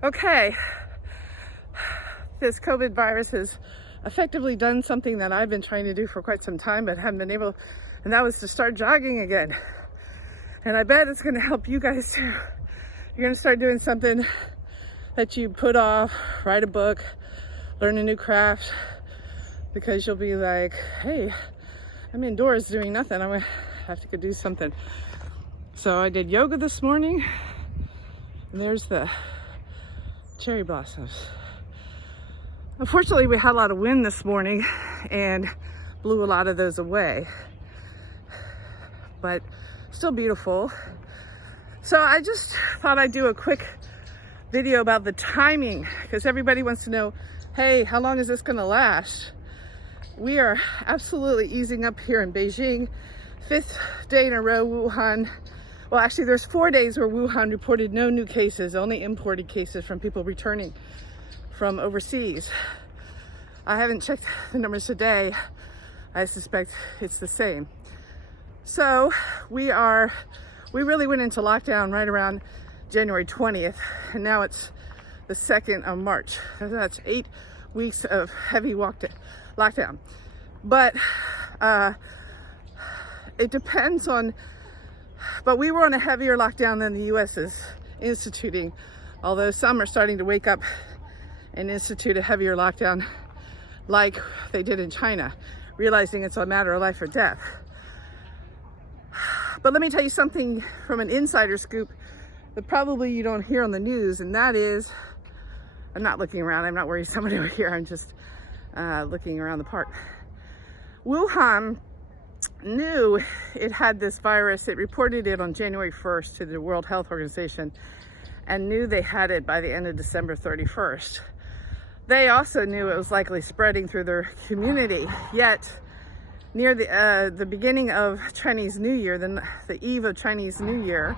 Okay, this COVID virus has effectively done something that I've been trying to do for quite some time but haven't been able, and that was to start jogging again. And I bet it's going to help you guys too. You're going to start doing something that you put off, write a book, learn a new craft, because you'll be like, hey, I'm indoors doing nothing. I'm going to have to go do something. So I did yoga this morning, and there's the cherry blossoms. Unfortunately, we had a lot of wind this morning and blew a lot of those away, but still beautiful. So I just thought I'd do a quick video about the timing, because everybody wants to know, hey, how long is this going to last? We are absolutely easing up here in Beijing. 5th day in a row, Wuhan. Well, actually, there's 4 days where Wuhan reported no new cases, only imported cases from people returning from overseas. I haven't checked the numbers today. I suspect it's the same. So we really went into lockdown right around January 20th, and now it's the 2nd of March. That's 8 weeks of heavy lockdown. But it depends on, but we were on a heavier lockdown than the US is instituting, although some are starting to wake up and institute a heavier lockdown like they did in China, realizing it's a matter of life or death. But let me tell you something from an insider scoop that probably you don't hear on the news, and that is, I'm not looking around, I'm not worried somebody over here, I'm just looking around the park. Wuhan knew it had this virus. It reported it on January 1st to the World Health Organization and knew they had it by the end of December 31st. They also knew it was likely spreading through their community, yet near the beginning of Chinese New Year, the eve of Chinese New Year,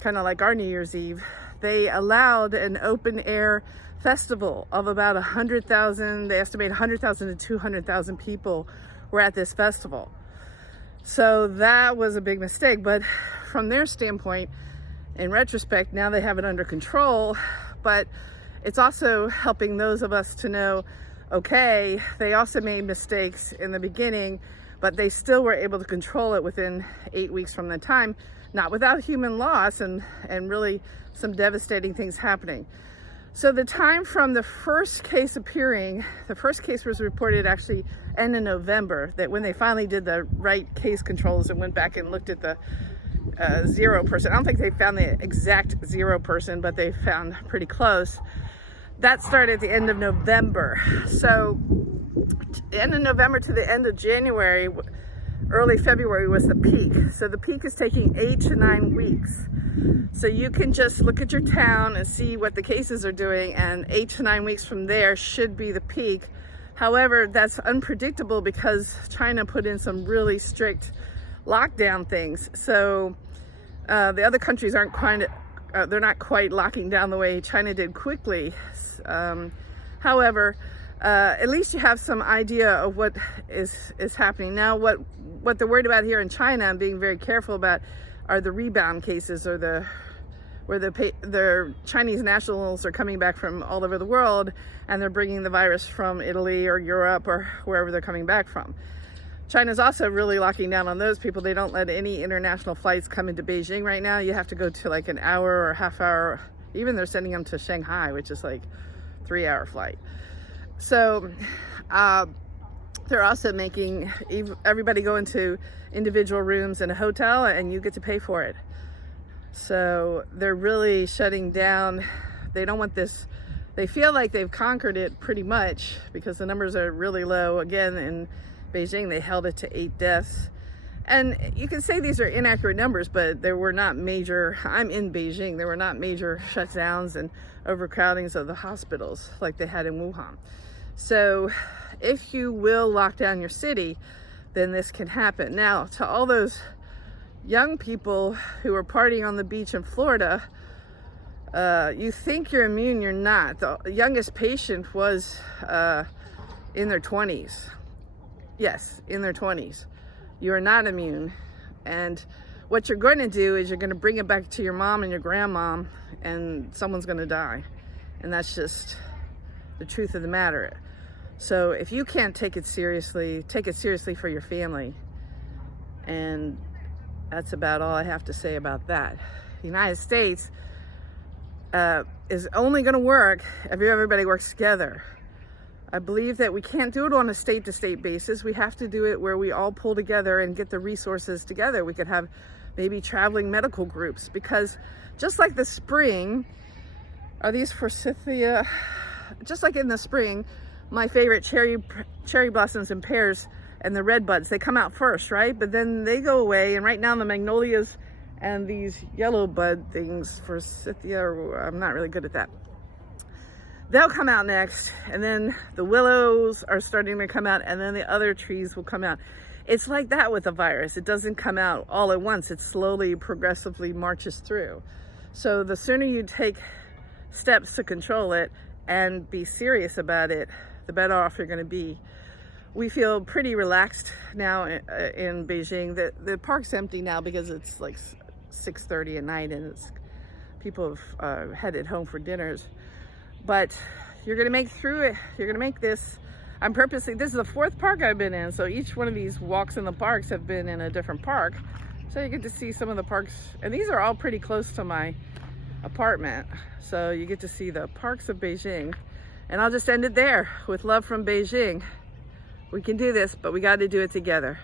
kind of like our New Year's Eve, they allowed an open air festival of about 100,000, they estimate 100,000 to 200,000 people were at this festival. So that was a big mistake, but from their standpoint, in retrospect, now they have it under control, but it's also helping those of us to know, okay, they also made mistakes in the beginning, but they still were able to control it within 8 weeks from the time, not without human loss and really some devastating things happening. So the time from the first case appearing, the first case was reported actually end of November, that when they finally did the right case controls and went back and looked at the 0 person. I don't think they found the exact 0 person, but they found pretty close. That started at the end of November. So end of November to the end of January, early February was the peak. So the peak is taking 8 to 9 weeks. So you can just look at your town and see what the cases are doing, and 8 to 9 weeks from there should be the peak. However, that's unpredictable because China put in some really strict lockdown things. So the other countries aren't quite, they're not quite locking down the way China did quickly. However, at least you have some idea of what is happening. Now, what they're worried about here in China and being very careful about are the rebound cases, or where the Chinese nationals are coming back from all over the world and they're bringing the virus from Italy or Europe or wherever they're coming back from. China's also really locking down on those people. They don't let any international flights come into Beijing right now. You have to go to like an hour or a half hour. Even they're sending them to Shanghai, which is like 3-hour flight. So they're also making everybody go into individual rooms in a hotel, and you get to pay for it. So they're really shutting down. They don't want this. They feel like they've conquered it pretty much because the numbers are really low. Again, in Beijing, they held it to 8 deaths. And you can say these are inaccurate numbers, but there were not major, I'm in Beijing, there were not major shutdowns and overcrowdings of the hospitals like they had in Wuhan. So if you will lock down your city, then this can happen. Now, to all those young people who are partying on the beach in Florida, you think you're immune, you're not. The youngest patient was in their 20s. Yes, in their 20s. You are not immune. And what you're going to do is you're going to bring it back to your mom and your grandmom, and someone's going to die. And that's just the truth of the matter. So if you can't take it seriously for your family. And that's about all I have to say about that. The United States is only going to work if everybody works together. I believe that we can't do it on a state-to-state basis. We have to do it where we all pull together and get the resources together. We could have maybe traveling medical groups, because just like the spring, are these forsythia? Just like in the spring, my favorite cherry blossoms and pears and the red buds, they come out first, right? But then they go away, and right now the magnolias and these yellow bud things, forsythia, I'm not really good at that. They'll come out next, and then the willows are starting to come out, and then the other trees will come out. It's like that with the virus. It doesn't come out all at once. It slowly, progressively marches through. So the sooner you take steps to control it and be serious about it, the better off you're going to be. We feel pretty relaxed now in Beijing. The park's empty now because it's like 6:30 at night, and people have headed home for dinners. But you're going to make through it. You're going to make this. This is the 4th park I've been in, so each one of these walks in the parks have been in a different park. So you get to see some of the parks, and these are all pretty close to my apartment. So you get to see the parks of Beijing. And I'll just end it there with love from Beijing. We can do this, but we got to do it together.